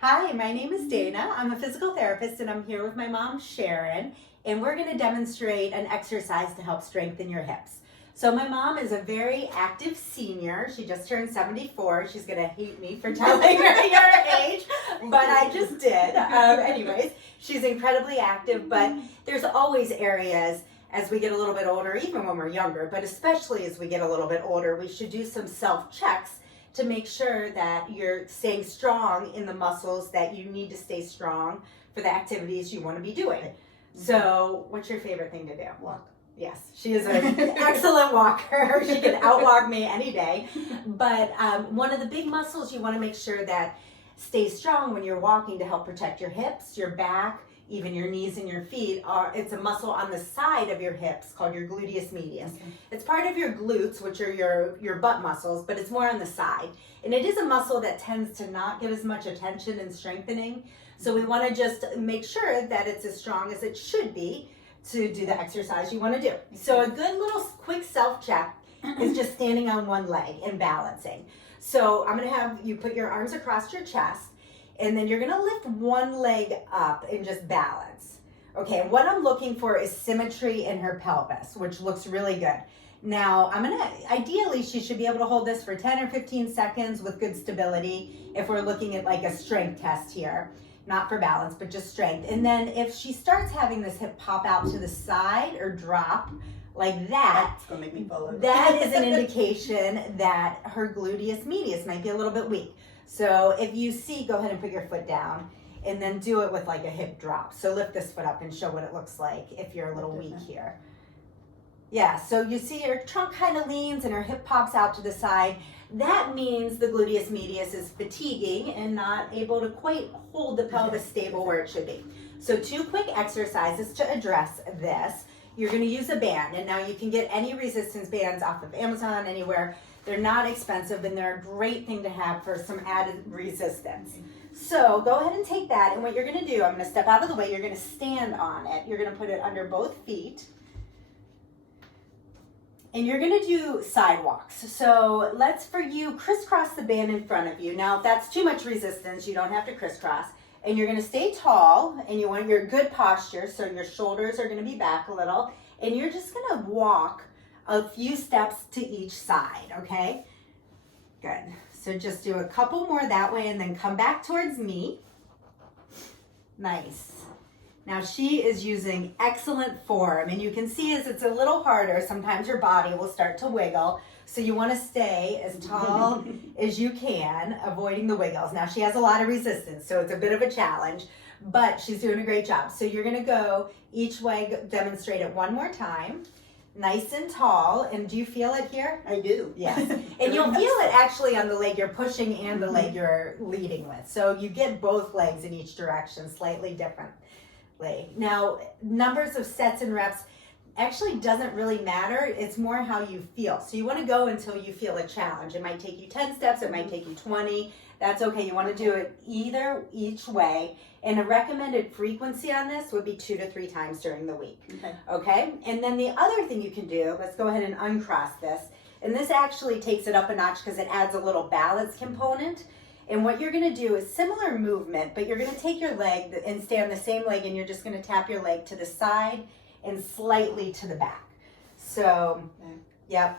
Hi, my name is Dana. I'm a physical therapist and I'm here with my mom, Sharon, and we're going to demonstrate an exercise to help strengthen your hips. So my mom is a very active senior. She just turned 74. She's going to hate me for telling her her age, but I just did. Anyways, she's incredibly active, but there's always areas as we get a little bit older, even when we're younger, but especially as we get a little bit older, we should do some self-checks to make sure that you're staying strong in the muscles that you need to stay strong for the activities you want to be doing. So what's your favorite thing to do? Walk. Yes, she is an excellent walker. She can outwalk me any day. But one of the big muscles you want to make sure that stays strong when you're walking to help protect your hips, your back, even your knees and your feet, it's a muscle on the side of your hips called your gluteus medius. Okay. It's part of your glutes, which are your butt muscles, but it's more on the side. And it is a muscle that tends to not get as much attention in strengthening. So we want to just make sure that it's as strong as it should be to do the exercise you want to do. So a good little quick self-check is just standing on one leg and balancing. So I'm going to have you put your arms across your chest, and then you're gonna lift one leg up and just balance. Okay, what I'm looking for is symmetry in her pelvis, which looks really good. Now, ideally she should be able to hold this for 10 or 15 seconds with good stability if we're looking at like a strength test here. Not for balance, but just strength. And then if she starts having this hip pop out to the side or drop like that, it's gonna make me fall over. That is an indication that her gluteus medius might be a little bit weak. So if you see, go ahead and put your foot down and then do it with like a hip drop. So lift this foot up and show what it looks like if you're a little weak here. Yeah, so you see her trunk kind of leans and her hip pops out to the side. That means the gluteus medius is fatiguing and not able to quite hold the pelvis stable where it should be. So 2 quick exercises to address this. You're going to use a band, and now you can get any resistance bands off of Amazon, anywhere. They're not expensive, and they're a great thing to have for some added resistance. So go ahead and take that, and what you're going to do, I'm going to step out of the way, you're going to stand on it. You're going to put it under both feet, and you're going to do sidewalks. So let's, for you, crisscross the band in front of you. Now, if that's too much resistance, you don't have to crisscross. And you're going to stay tall, and you want your good posture, so your shoulders are going to be back a little, and you're just going to walk a few steps to each side, okay? Good. So just do a couple more that way and then come back towards me. Nice. Now she is using excellent form, and you can see as it's a little harder, sometimes your body will start to wiggle. So you want to stay as tall as you can, avoiding the wiggles. Now she has a lot of resistance, so it's a bit of a challenge, but she's doing a great job. So you're going to go each way, demonstrate it one more time. Nice and tall. And do you feel it here? I do. Yes. And you'll feel it actually on the leg you're pushing and the leg you're leading with. So you get both legs in each direction slightly differently. Now, numbers of sets and reps actually doesn't really matter. It's more how you feel. So you want to go until you feel a challenge. It might take you 10 steps. It might take you 20. That's okay. You want to do it each way. And a recommended frequency on this would be 2 to 3 times during the week. Okay? And then the other thing you can do, let's go ahead and uncross this. And this actually takes it up a notch because it adds a little balance component. And what you're going to do is similar movement, but you're going to take your leg and stay on the same leg, and you're just going to tap your leg to the side and slightly to the back. So, yep.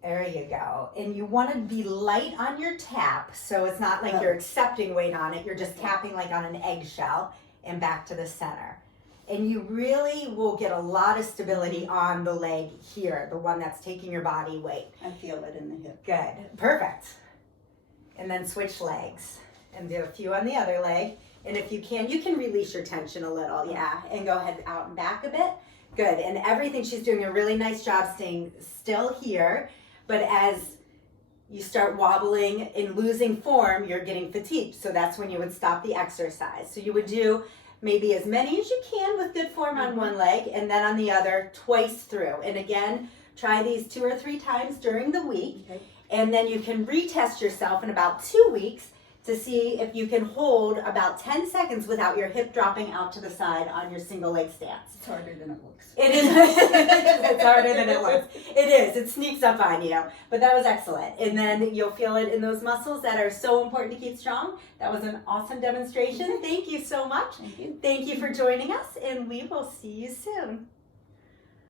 There you go. And you want to be light on your tap, so it's not like you're accepting weight on it. You're just tapping like on an eggshell and back to the center. And you really will get a lot of stability on the leg here, the one that's taking your body weight. I feel it in the hip. Good. Perfect. And then switch legs and do a few on the other leg. And if you can release your tension a little, yeah, and go ahead out and back a bit. Good. And everything, she's doing a really nice job staying still here. But as you start wobbling and losing form, you're getting fatigued. So that's when you would stop the exercise. So you would do maybe as many as you can with good form on one leg, and then on the other twice through. And again, try these 2 or 3 times during the week. And then you can retest yourself in about 2 weeks to see if you can hold about 10 seconds without your hip dropping out to the side on your single leg stance. It's harder than it looks. It is. It's harder than it looks. It is. It sneaks up on you. But that was excellent. And then you'll feel it in those muscles that are so important to keep strong. That was an awesome demonstration. Thank you so much. Thank you. Thank you for joining us, and we will see you soon.